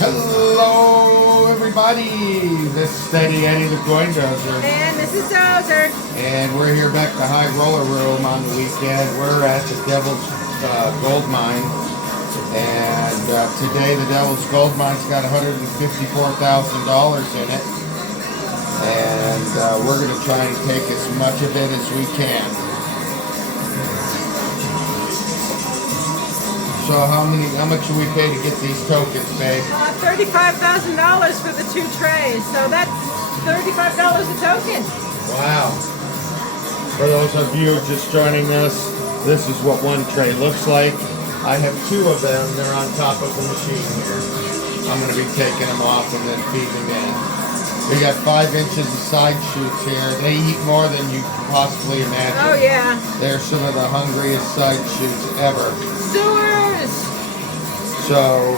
Hello everybody, this is Steady Eddie the Coin Dozer. And this is Dozer. And we're here back at the High Roller Room on the weekend. We're at the Devil's Gold Mine. And today the Devil's Gold Mine's got $154,000 in it. And we're going to try and take as much of it as we can. So how much should we pay to get these tokens, babe? $35,000 for the 2 trays. So that's $35 a token. Wow. For those of you just joining us, this is what one tray looks like. I have 2 of them. They're on top of the machine here. I'm going to be taking them off and then feeding them in. We got 5 inches of side shoots here. They eat more than you can possibly imagine. Oh, yeah. They're some of the hungriest side shoots ever. Sewers! So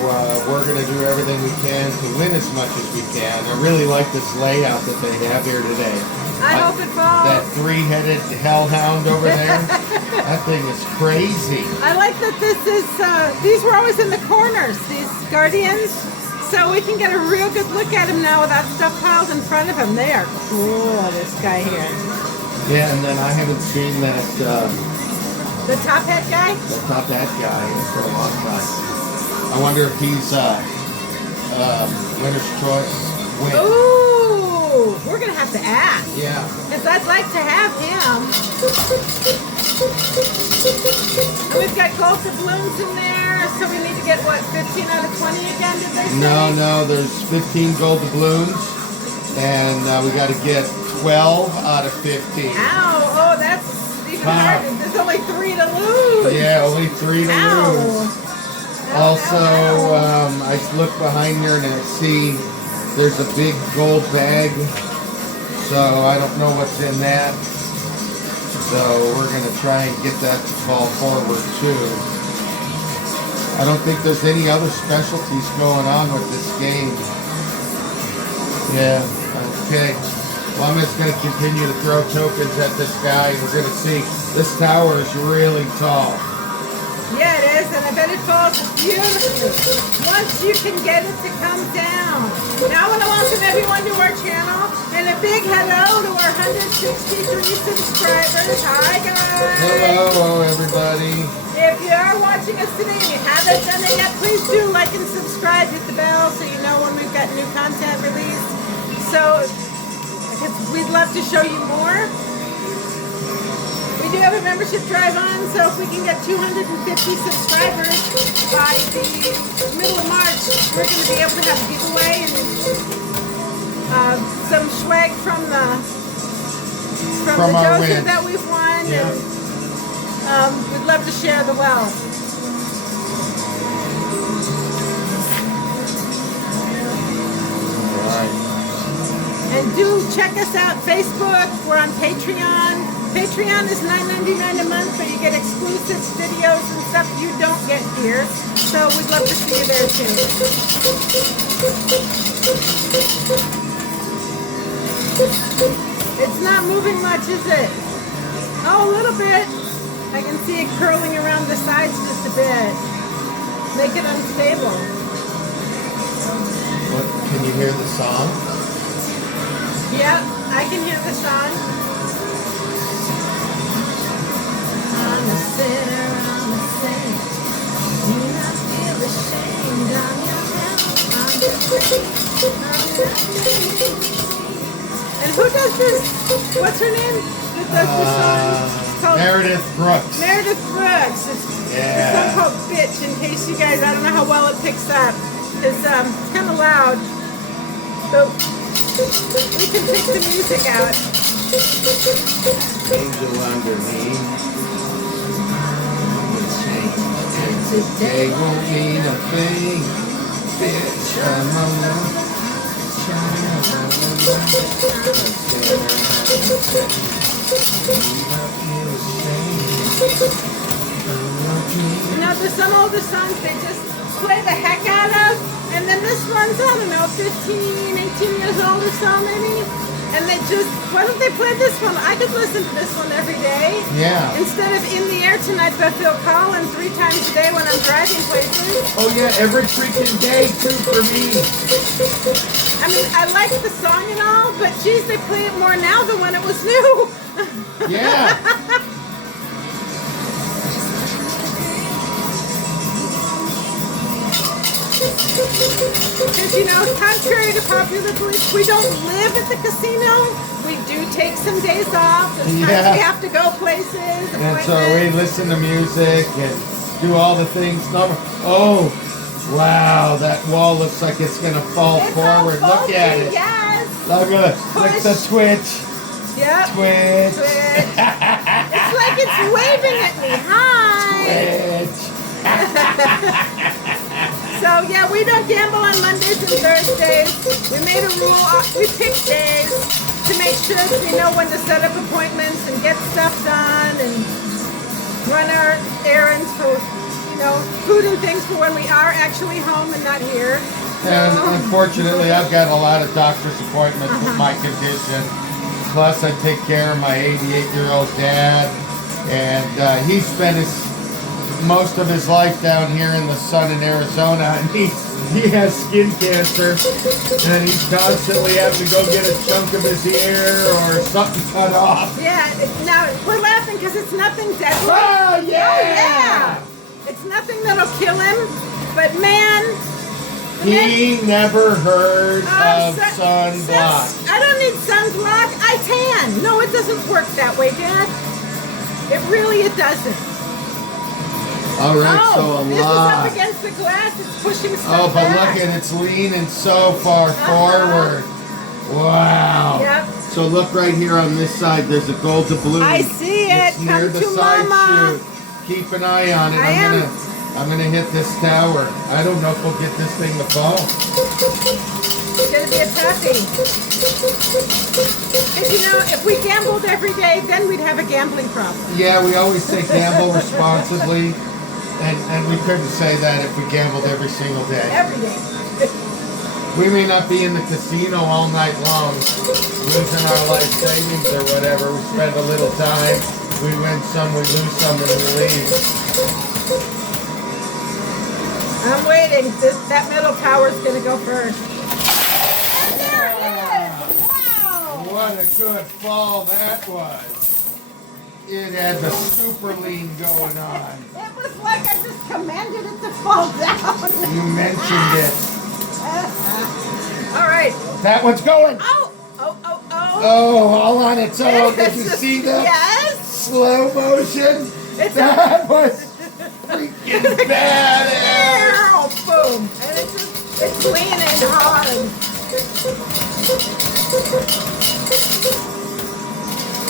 we're going to do everything we can to win as much as we can. I really like this layout that they have here today. I hope it falls. That 3-headed hellhound over there, that thing is crazy. I like that this is, these were always in the corners, these guardians. So we can get a real good look at them now without stuff piled in front of them. They are cool, this guy here. Yeah, and then I haven't seen that... the top hat guy? The top hat guy for a long time. I wonder if he's winner's choice win. Ooh, we're going to have to ask. Yeah. Because I'd like to have him. And we've got gold doubloons in there, so we need to get, what, 15 out of 20 again, did they say? No, there's 15 gold doubloons, and we got to get 12 out of 15. Ow, oh, that's even harder. There's only 3 to lose. Yeah, only 3 to lose. Also, I look behind here and I see there's a big gold bag, so I don't know what's in that. So we're going to try and get that to fall forward too. I don't think there's any other specialties going on with this game. Yeah, okay. Well, I'm just going to continue to throw tokens at this guy, and we're going to see. This tower is really tall. Yeah, it is, and I bet it falls beautifully once you can get it to come down. Now I want to welcome everyone to our channel, and a big hello to our 163 subscribers. Hi, guys. Hello, everybody. If you are watching us today and you haven't done it yet, please do like and subscribe. Hit the bell so you know when we've got new content released. So, because we'd love to show you more. We do have a membership drive on, so if we can get 250 subscribers by the middle of March, we're going to be able to have a giveaway and some swag from the dozer that we've won. Yeah. And we'd love to share the wealth. All right. And do check us out Facebook. We're on Patreon. Patreon is $9.99 a month, but you get exclusive videos and stuff you don't get here. So we'd love to see you there too. It's not moving much, is it? Oh, a little bit. I can see it curling around the sides just a bit. Make it unstable. What, can you hear the song? Yep, I can hear the song. I'm a sinner, I'm a saint. Do not feel ashamed. I'm your help. And who does this? What's her name? Who does this song? Meredith Brooks. Meredith Brooks. It's a song called Bitch, in case you guys, I don't know how well it picks up. It's kind of loud. So we can pick the music out. Angel under me. And today won't mean a thing. Bitch, I'm alone. You know, there's some older songs they just play the heck out of, and then this one's, I don't know, 15, 18 years old or so maybe. And they just, why don't they play this one? I could listen to this one every day. Yeah. Instead of In the Air Tonight by Phil Collins 3 times a day when I'm driving places. Oh yeah, every freaking day too for me. I mean, I like the song and all, but geez, they play it more now than when it was new. Yeah. Because, you know, contrary to popular belief, we don't live at the casino. We do take some days off. There's times we have to go places. And so we listen to music and do all the things. Oh, wow, that wall looks like it's going to fall forward. Look at it. Yes. Look at it. Look the twitch. Yep. Twitch. It's like it's waving at me. Hi. Twitch. So yeah, we don't gamble on Mondays and Thursdays. We made a rule. We pick days to make sure that we know when to set up appointments and get stuff done and run our errands for, you know, food and things for when we are actually home and not here. And unfortunately, I've got a lot of doctor's appointments with my condition. Plus, I take care of my 88-year-old dad, and he spent most of his life down here in the sun in Arizona, and he has skin cancer, and he's constantly having to go get a chunk of his ear or something cut off. Yeah, now we're laughing because it's nothing deadly. Oh yeah! Oh yeah! It's nothing that'll kill him, but man, he never heard of sunblock. I don't need sunblock. I tan. No, it doesn't work that way, Dad. It doesn't. All right, so a this lot. is up against the glass. It's pushing stuff Oh, but back. look at it's leaning so far forward. Wow. Yep. So look right here on this side. There's a gold doubloon. I see it. It's near Come the to side Mama. chute. Keep an eye on it. I I'm gonna hit this tower. I don't know if we'll get this thing to fall. It's gonna be a toughie. Because you know, if we gambled every day, then we'd have a gambling problem. Yeah, we always say gamble responsibly. And we couldn't say that if we gambled every single day. Every day. We may not be in the casino all night long, losing our life savings or whatever. We spend a little time, we win some, we lose some, and we leave. I'm waiting. That middle tower's gonna go first. There it is! Wow! What a good fall that was. It had the super lean going on. It was like I just commanded it to fall down. You mentioned it. All right. That one's going. Oh. Oh, all on its own. Did you see that? Yes. Slow motion. That was freaking badass. Oh, boom. And it's leaning hard.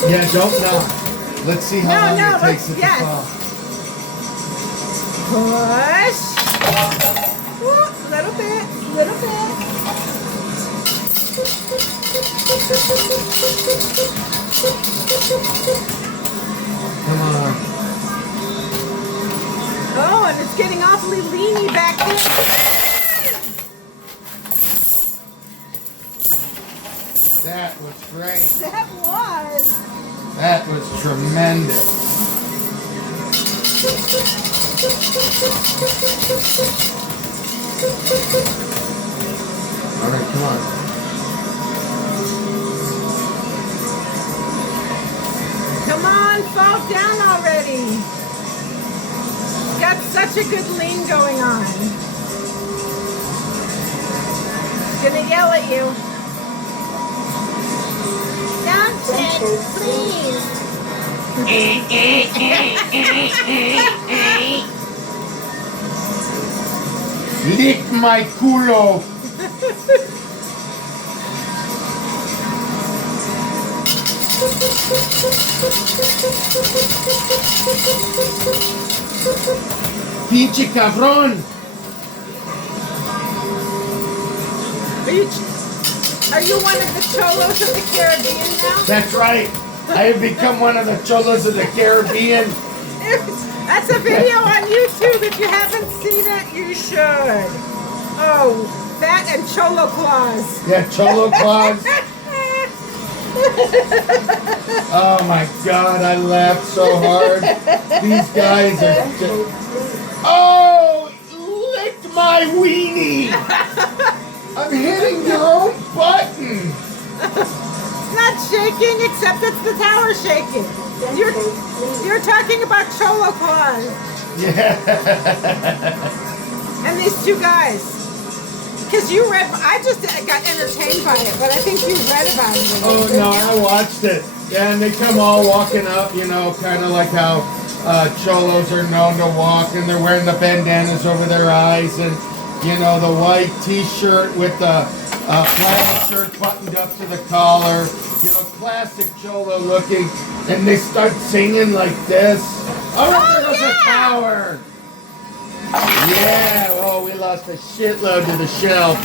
Yeah, don't knock. Let's see how long it takes it to fall. Push. Ooh, little bit. Come on. Oh, and it's getting awfully leany back there. That was great. That That was tremendous. All right, come on. Come on, fall down already. Got such a good lean going on. Gonna yell at you. Don't take, please. Lick my culo. Pinche cabrón. Are you one of the cholos of the Caribbean now? That's right. I have become one of the cholos of the Caribbean. That's a video on YouTube. If you haven't seen it, you should. Oh, that and Cholo claws. Yeah, Cholo claws. Oh my God, I laughed so hard. These guys are just... Oh, licked my weenie. I'm hitting your own button. It's not shaking, except it's the tower shaking. You're talking about Cholo claws. Yeah. And these two guys. Because you read, I just got entertained by it, but I think you read about it. Oh no, I watched it. Yeah, and they come all walking up, you know, kind of like how cholos are known to walk, and they're wearing the bandanas over their eyes, and you know, the white T-shirt with the flannel shirt buttoned up to the collar. You know, classic cholo looking, and they start singing like this. Oh, there goes a tower. Yeah, oh, we lost a shitload to the shelf,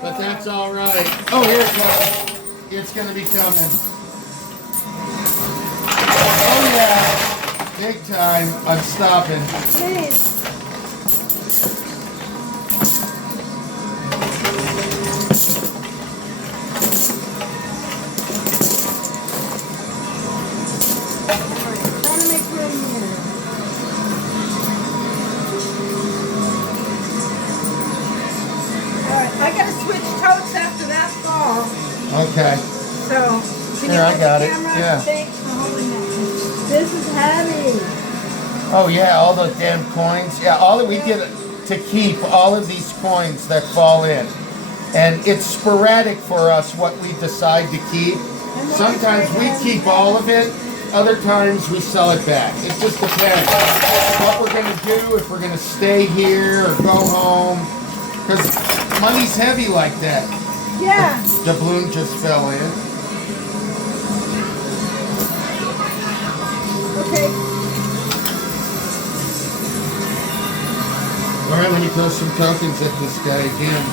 but that's all right. Oh, here it comes. It's going to be coming. Oh, yeah, big time. I'm stopping. Please. Trying to make room here. I gotta switch totes after that fall. Okay. So, can Here, you I hold got the it. camera? Yeah. Thanks for holding it. This is heavy. Oh, yeah, all those damn coins. Yeah, all that we get to keep all of these coins that fall in. And it's sporadic for us what we decide to keep. Sometimes we keep all of it. Other times we sell it back. It just depends what we're going to do, if we're going to stay here or go home. Because money's heavy like that. Yeah. The balloon just fell in. Okay. All right, let me throw some tokens at this guy again.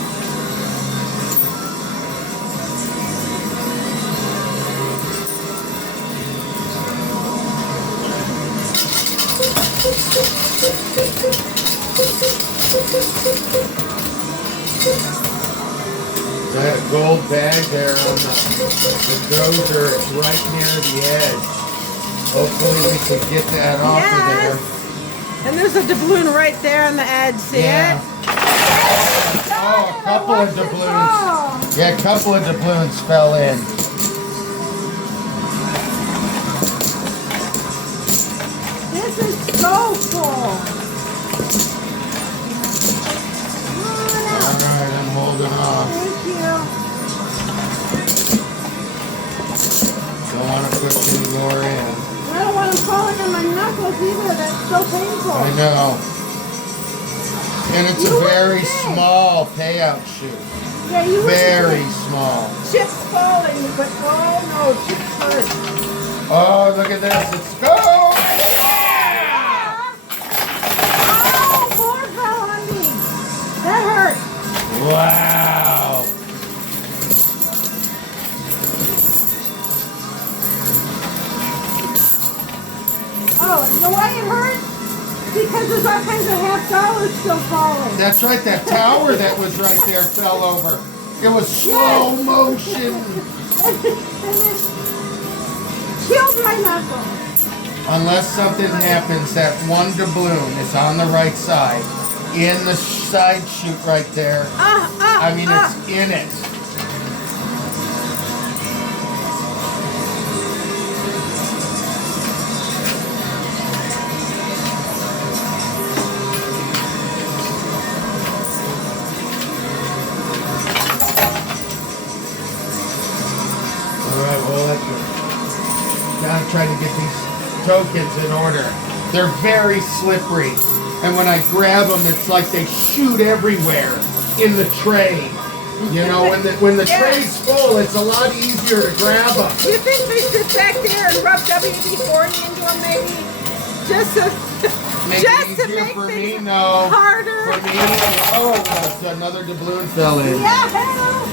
I had a gold bag there on the dozer. It's right near the edge. Hopefully we can get that off of there. And there's a doubloon right there on the edge. See Yeah. it? Oh, a couple of doubloons. Yeah, a couple of doubloons fell in. This is so full. Alright, I'm holding off. Thank you. Don't want to put any more in. I don't want them falling on my knuckles either. That's so painful. I know. And it's a very small payout chute. Yeah, you Very small. Chips falling, but oh no, chips first. Oh, look at this. It's go! Yeah! Oh, more fell on me. That hurt. Wow. Oh, you know why it hurts? Because there's all kinds of $half still falling. That's right. That tower that was right there fell over. It was slow motion. And it killed my knuckle. Unless something happens, that one doubloon is on the right side. In the side chute right there. I mean, it's in it. Alright, well, now I'm trying to get these tokens in order. They're very slippery. And when I grab them, it's like they shoot everywhere in the tray. You know, when the tray's full, it's a lot easier to grab them. Do you think they sit back there and rub WD-40 into them maybe? Just to Make just it to easier make for things me? No. harder? For me, oh, that's another doubloon fell in. Yeah, hell.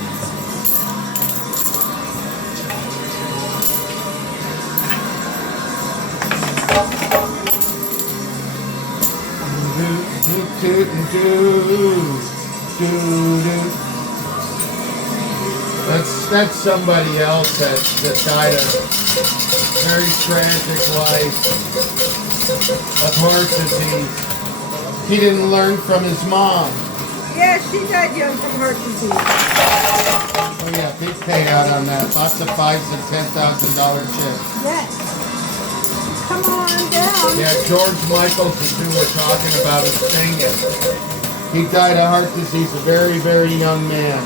that's somebody else that died a very tragic life of heart disease. He didn't learn from his mom. Yeah, she died young from heart disease. Oh yeah, big payout on that. Lots of $5,000 and $10,000 checks. Yes. Come on down. Yeah, George Michaels is who we're talking about is singing. He died of heart disease, a very, very young man.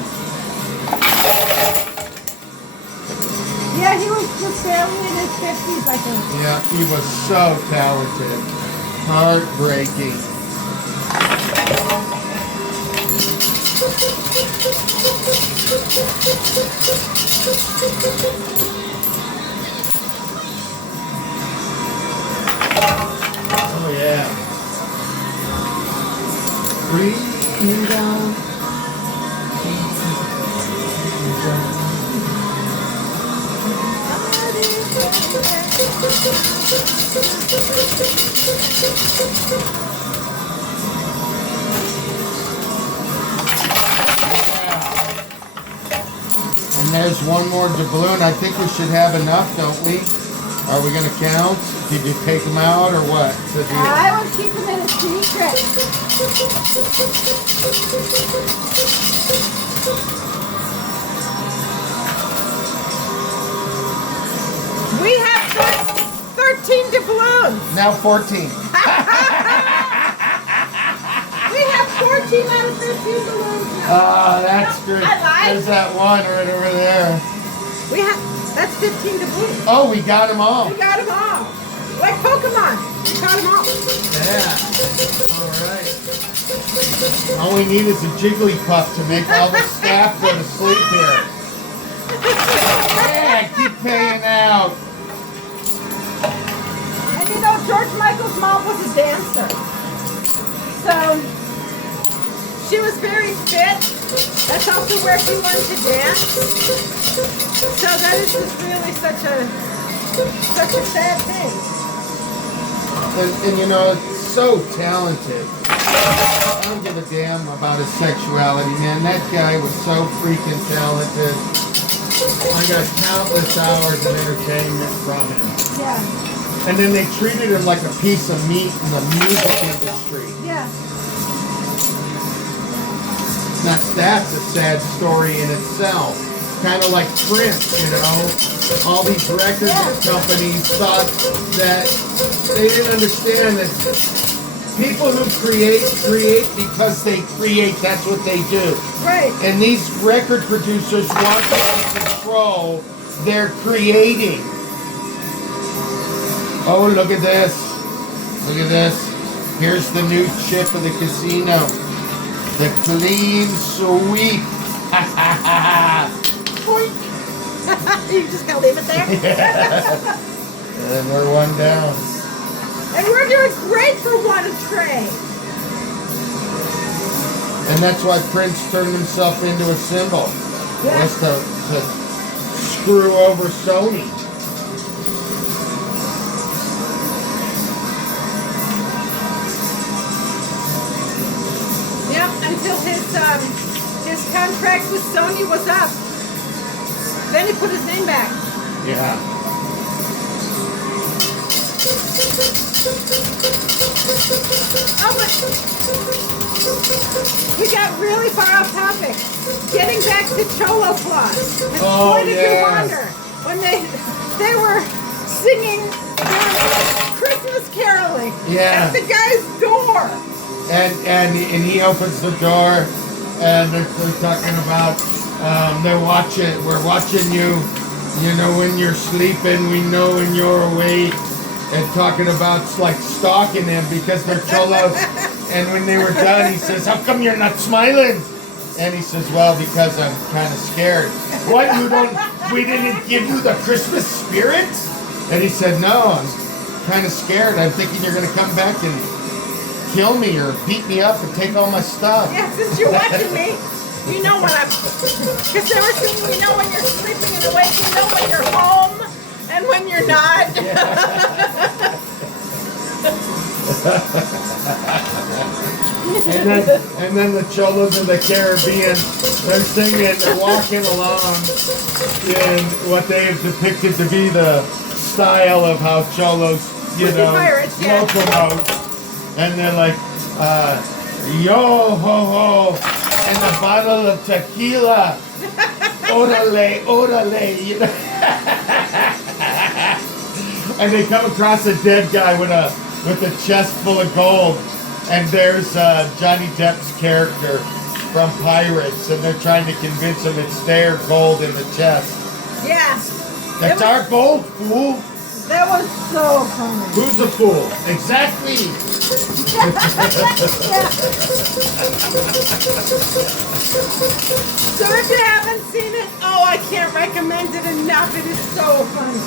Yeah, he was just barely in his 50s, I think. Yeah, he was so talented. Heartbreaking. Oh yeah. Freedom. And there's one more doubloon. I think we should have enough, don't we? Are we going to count? Did you take them out or what? I would keep them in a secret. We have 13 doubloons. Now 14. We have 14 out of 15 balloons now. Oh, that's good. I lied. There's that one right over there. We have, that's 15 doubloons. Oh, we got them all. We got them all. Like Pokemon. We caught them all. Yeah. All right. All we need is a Jigglypuff to make all the staff go to sleep here. Yeah, keep paying out. And you know, George Michael's mom was a dancer. So, she was very fit. That's also where she learned to dance. So that is just really such a sad thing. And you know, it's so talented. I don't give a damn about his sexuality, man. That guy was so freaking talented. I got countless hours of entertainment from him. Yeah. And then they treated him like a piece of meat in the music industry. Yeah. That's a sad story in itself. Kind of like Prince, you know. All these record companies thought that they didn't understand that people who create because they create. That's what they do. Right. And these record producers want to control their creating. Oh, look at this. Look at this. Here's the new chip of the casino. The clean sweep. Ha ha ha. You just gotta leave it there? Yeah. And we're one down. And we're doing great for one trade. And that's why Prince turned himself into a symbol. Yeah. Was to screw over Sony. Yep, until his contract with Sony was up. Then he put his name back. Yeah. Oh, but we got really far off topic. Getting back to Cholo Claus. And boy, did you wonder when they were singing their Christmas caroling at the guy's door. And he opens the door, and they're talking about we're watching you. You know when you're sleeping, we know when you're awake. And talking about like stalking him because they're cholos. And when they were done, he says, "How come you're not smiling?" And he says, "Well, because I'm kind of scared." What, we didn't give you the Christmas spirit? And he said, "No, I'm kind of scared. I'm thinking you're going to come back and kill me or beat me up and take all my stuff." Yeah, since you're watching me, you know what I'm... Because they were saying, you know when you're sleeping and awake, you know when you're home and when you're not. And then the cholos of the Caribbean They're singing, they're walking along in what they have depicted to be the style of how cholos, Pirates, yeah. locomote. And they're like, yo ho ho, and a bottle of tequila. Orale, orale, And they come across a dead guy with a chest full of gold. And there's Johnny Depp's character from Pirates, and they're trying to convince him it's their gold in the chest. Yeah. That's our gold, fool. That was so funny. Who's a fool? Exactly. So if you haven't seen it, oh, I can't recommend it enough. It is so funny.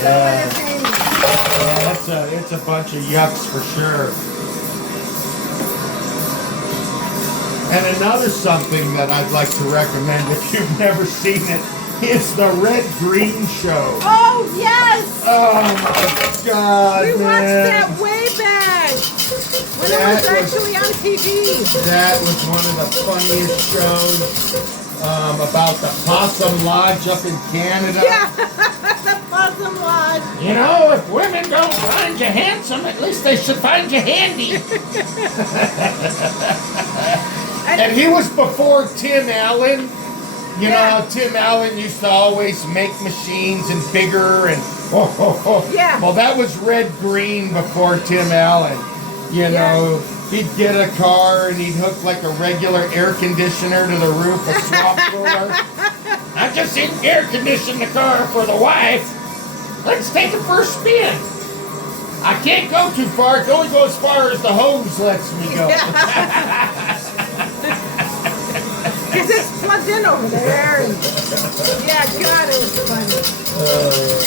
So entertaining. Yeah, it's a bunch of yucks for sure. And another something that I'd like to recommend if you've never seen it is the Red Green Show. Oh, yes! Oh my God, we man. watched that way back when it was actually on TV. That was one of the funniest shows about the Possum Lodge up in Canada. Yeah, the Possum Lodge. You know, if women don't find you handsome, at least they should find you handy. And he was before Tim Allen. You know how Tim Allen used to always make machines and bigger and Yeah. Well, that was Red Green before Tim Allen. You know, he'd get a car and he'd hook like a regular air conditioner to the roof, a swap cooler. I just didn't air condition the car for the wife. Let's take it for a spin. I can't go too far. I can only go as far as the hose lets me go. Because it's plugged in over there. And, yeah, God, it was funny.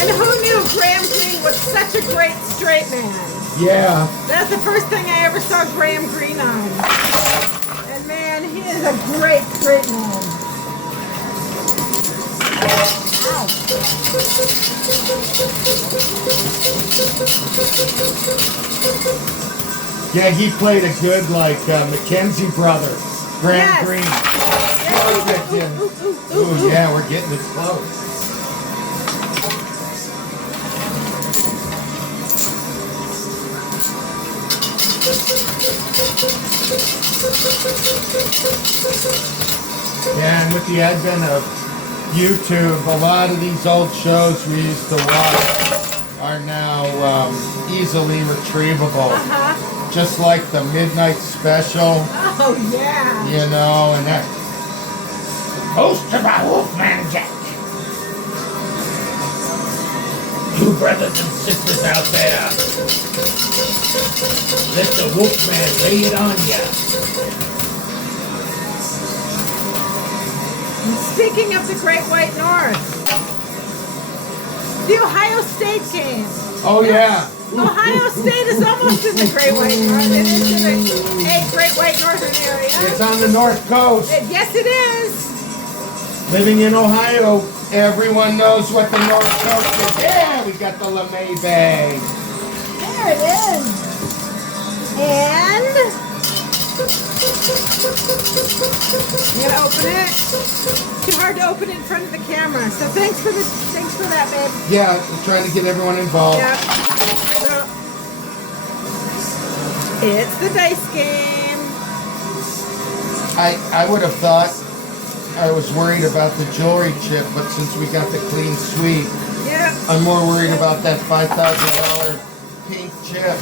And who knew Graham Greene was such a great straight man? Yeah. That's the first thing I ever saw Graham Greene on. And man, he is a great, great man. Ow. Yeah, he played a good, like, Mackenzie brother, Graham Greene. Ooh, yeah, we're getting it close. Yeah, and with the advent of YouTube, a lot of these old shows we used to watch are now easily retrievable. Just like the Midnight Special. Oh, yeah. You know, and that. Hosted by Wolfman Jack. You brothers and sisters out there. Let the Wolfman lay it on ya. And speaking of the Great White North, the Ohio State game. Oh, yeah. Ohio State is almost in the Great White North. It is in a Great White Northern area. It's on the North Coast. Yes, it is. Living in Ohio, everyone knows what the North Coast is. Yeah, we got the LeMay bag. There it is. And you gotta open it. Too hard to open it in front of the camera. So thanks for that, babe. Yeah, we're trying to get everyone involved. Yeah. So it's the dice game. I would have thought I was worried about the jewelry chip, but since we got the clean sweep, I'm more worried about that $5,000 pink chip.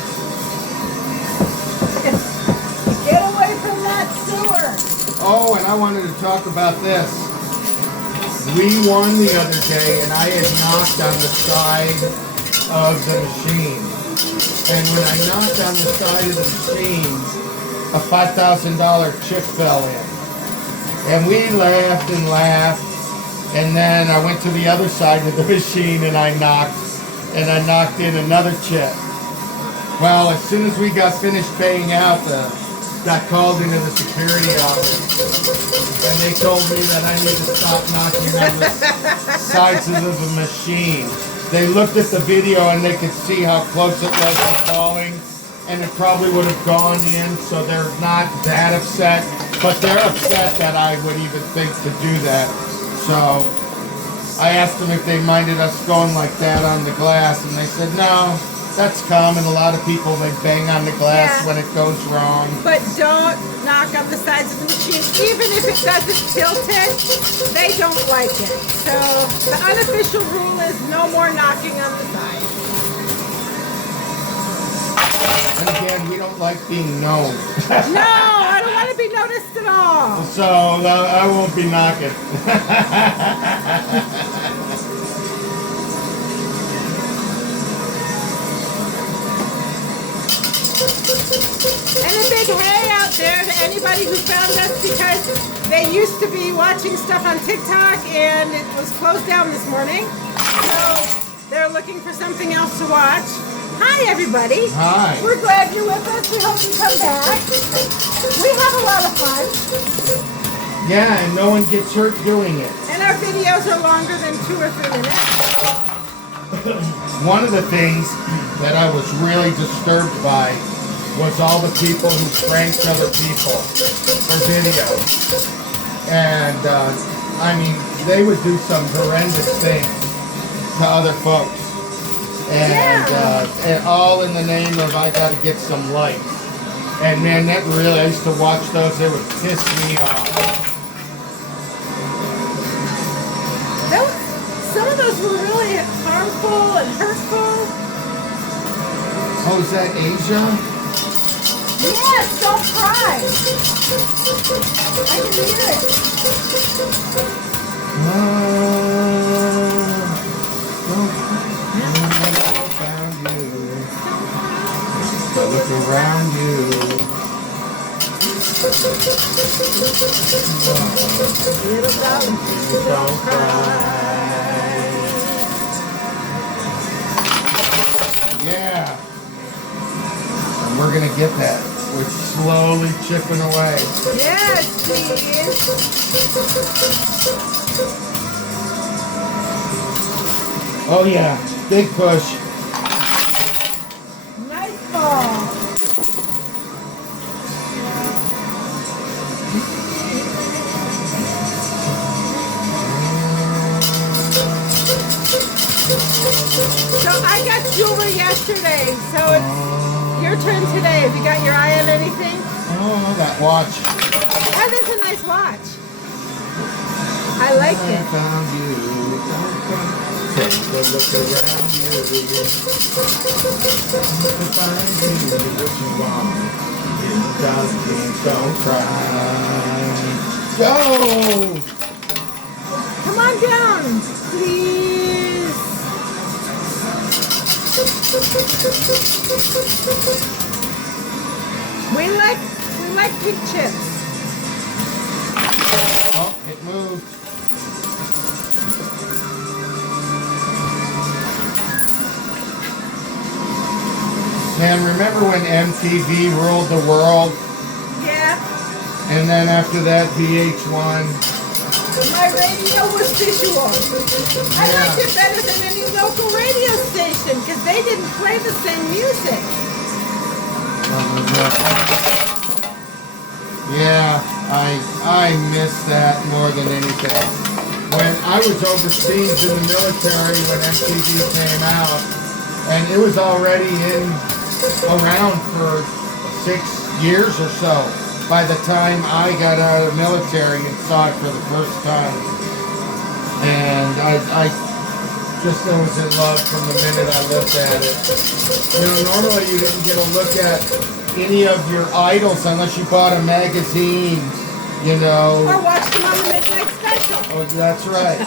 Get away from that sewer. Oh, and I wanted to talk about this. We won the other day, and I had knocked on the side of the machine. And when I knocked on the side of the machine, a $5,000 chip fell in. And we laughed and laughed. And then I went to the other side of the machine and I knocked in another chip. Well, as soon as we got finished paying out, got called into the security office. And they told me that I need to stop knocking on the sides of the machine. They looked at the video and they could see how close it was to falling. And it probably would have gone in, so they're not that upset. But they're upset that I would even think to do that. So I asked them if they minded us going like that on the glass, and they said no. That's common. A lot of people, they bang on the glass when it goes wrong. But don't knock on the sides of the machine. Even if it doesn't tilt it, they don't like it. So the unofficial rule is no more knocking on the sides. And again, we don't like being known. No, I don't want to be noticed at all. So I won't be knocking. And a big hey out there to anybody who found us because they used to be watching stuff on TikTok and it was closed down this morning. So they're looking for something else to watch. Hi everybody. Hi. We're glad you're with us. We hope you come back. We have a lot of fun. Yeah, and no one gets hurt doing it. And our videos are longer than 2 or 3 minutes. One of the things that I was really disturbed by was all the people who pranked other people for videos. And, I mean, they would do some horrendous things to other folks. And all in the name of I got to get some likes. And, man, that really, I used to watch those. They would piss me off. Some of those were really harmful and hurtful. Oh, is that Asia? Yes, don't cry. I can hear it. Look around you. Little darling, don't cry. Yeah. And we're going to get that. We're slowly chipping away. Yes, please. Oh, yeah. Big push. Nice ball. So I got jewelry yesterday, so it's your turn today. Have you got your eye on anything? Oh, that watch. That is a nice watch. I like it. I found you. Take a look around you. To find you what you want. Don't cry. Go! Come on down, please. We like pink chips. Oh, it moved. Man, remember when MTV ruled the world? Yeah. And then after that, VH1. My radio was visual. I liked it better than any local radio station because they didn't play the same music. Yeah, I miss that more than anything. When I was overseas in the military when MTV came out, and it was already around for 6 years or so by the time I got out of the military and saw it for the first time. And I just was in love from the minute I looked at it. You know, normally you didn't get a look at any of your idols unless you bought a magazine, you know. Or watched them on the Midnight Special. Oh, that's right.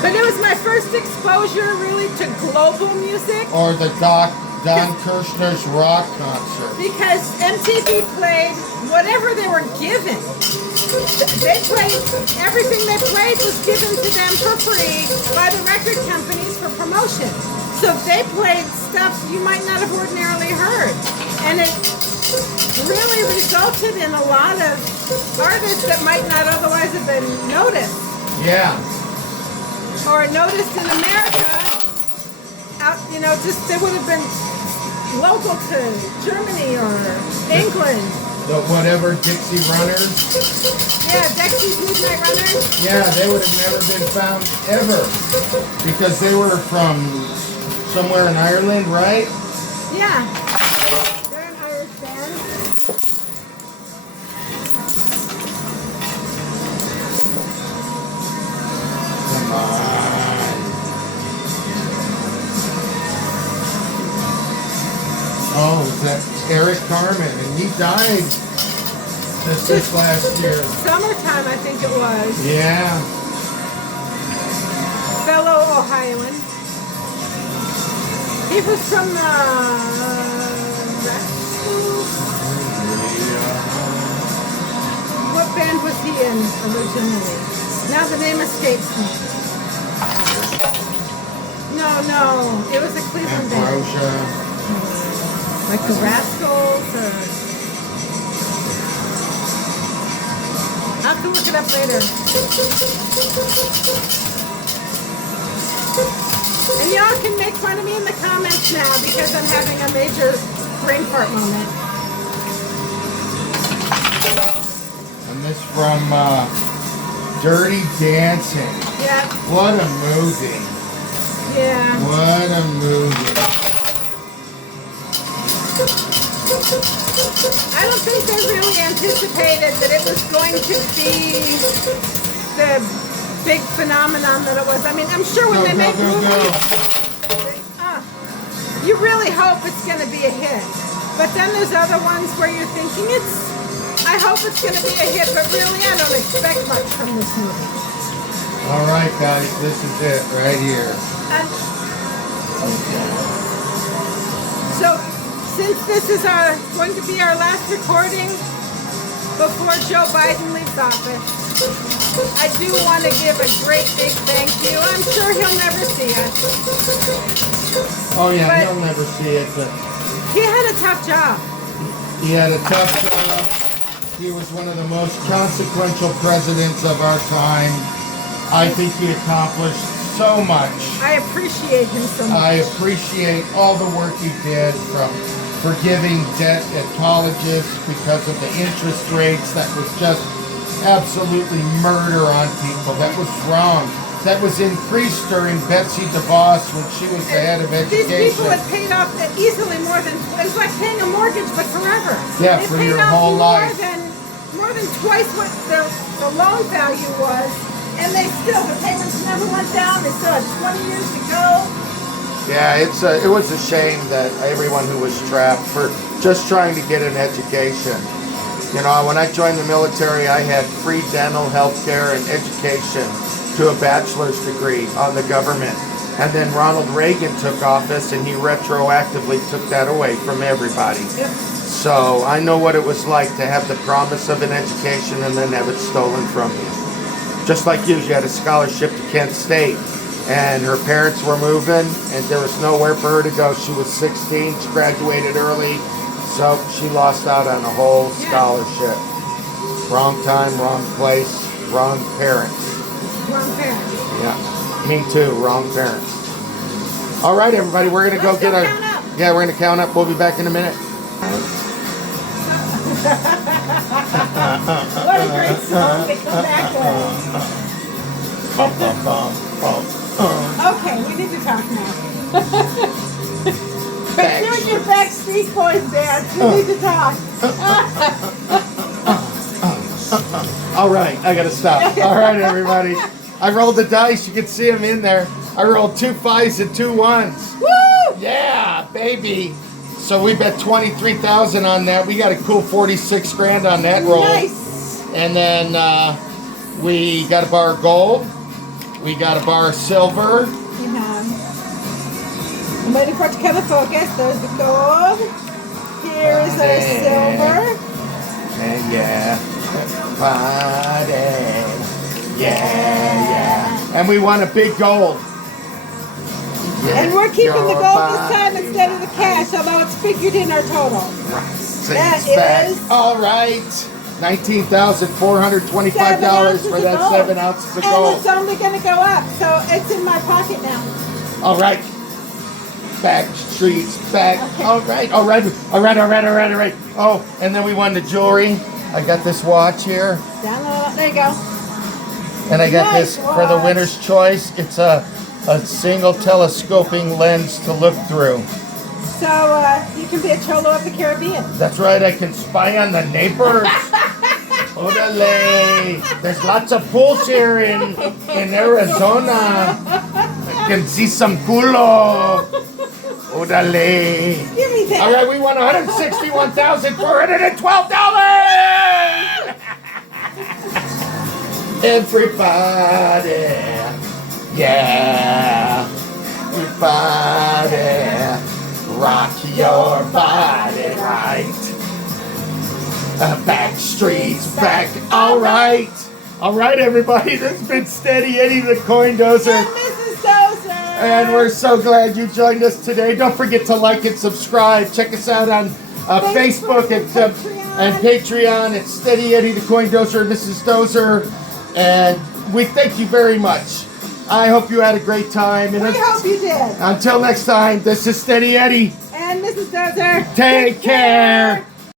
But it was my first exposure really to global music. Or the Don Kirshner's rock concert. Because MTV played whatever they were given. They played, everything they played was given to them for free by the record companies for promotion. So they played stuff you might not have ordinarily heard. And it really resulted in a lot of artists that might not otherwise have been noticed. Yeah. Or noticed in America. Out, you know, just they would have been local to Germany or England. the whatever Dixie Runners. Yeah, Dexy's Midnight Runners. Yeah, they would have never been found ever because they were from somewhere in Ireland, right? Yeah. They're an Irish band. Come on. Oh, that's Eric Carmen, and he died this last year. Summertime, I think it was. Yeah. Fellow Ohioan. He was from what band was he in originally? Now the name escapes me. No, it was a Cleveland band. Ambrosia. Like the Rascals or... I'll have to look it up later. And y'all can make fun of me in the comments now because I'm having a major brain fart moment. And this from Dirty Dancing. Yeah. What a movie. Yeah. What a movie. I don't think they really anticipated that it was going to be the big phenomenon that it was. I mean, I'm sure when they make movies, you really hope it's going to be a hit. But then there's other ones where you're thinking I hope it's going to be a hit, but really I don't expect much from this movie. All right, guys, this is it right here. So, since this is going to be our last recording before Joe Biden leaves office, I do want to give a great big thank you. I'm sure he'll never see us. Oh yeah, But he'll never see it, but he had a tough job. he had a tough job. He was one of the most consequential presidents of our time. I think he accomplished so much. I appreciate him so much. I appreciate all the work he did, from forgiving debt at colleges because of the interest rates. That was just absolutely murder on people. That was wrong. That was increased during Betsy DeVos when she was the head of education. These people had paid off easily more than, it's like paying a mortgage but forever. Yeah, they for paid your off whole life. More than twice what the loan value was, and the payments never went down. They still had 20 years to go. Yeah, it was a shame that everyone who was trapped for just trying to get an education. You know, when I joined the military, I had free dental, health care, and education to a bachelor's degree on the government. And then Ronald Reagan took office and he retroactively took that away from everybody. Yep. So I know what it was like to have the promise of an education and then have it stolen from you. Just like you had a scholarship to Kent State and her parents were moving and there was nowhere for her to go. She was 16, she graduated early, so she lost out on a whole scholarship. Wrong time, wrong place, wrong parents. Wrong parents. Yeah, me too, wrong parents. All right, everybody, we're going to go get our... count up. Yeah, we're going to count up. We'll be back in a minute. What a great song to come back with. Okay, we need to talk now. Quit doing your Backstreet Boys dance. We need to talk. All right, I got to stop. All right, everybody. I rolled the dice. You can see them in there. I rolled 2 5s and 2 1s. Woo! Yeah, baby. So we bet 23,000 on that. We got a cool 46 grand on that roll. Nice. And then we got a bar of gold. We got a bar of silver. I'm waiting for it to come to focus. There's the gold. Here is our silver. And yeah, party. Yeah. And we won a big gold. And we're keeping the gold this time instead of the cash, although it's figured in our total. That is... All right. $19,425 for that 7 ounces of gold. And it's only going to go up, so it's in my pocket now. All right. back streets, back. Okay. All right. Oh, and then we won the jewelry. I got this watch here, Down low. There you go. and I got Nice this for the watch. winner's choice. It's a single telescoping lens to look through. So you can be a cholo of the Caribbean. That's right. I can spy on the neighbors. Orale. There's lots of pools here in Arizona. I can see some culo. Orale. Give me that. All right, we won $161,412. Everybody, yeah, everybody, rock your body right. Back streets, back. All right, everybody. This has been Steady Eddie the Coin Dozer. And Mrs. Dozer. And we're so glad you joined us today. Don't forget to like and subscribe. Check us out on Facebook and Patreon. It's Steady Eddie the Coin Dozer and Mrs. Dozer. And we thank you very much. I hope you had a great time. And We hope you did. until next time, this is Steady Eddie. And Mrs. Dozer. Take care.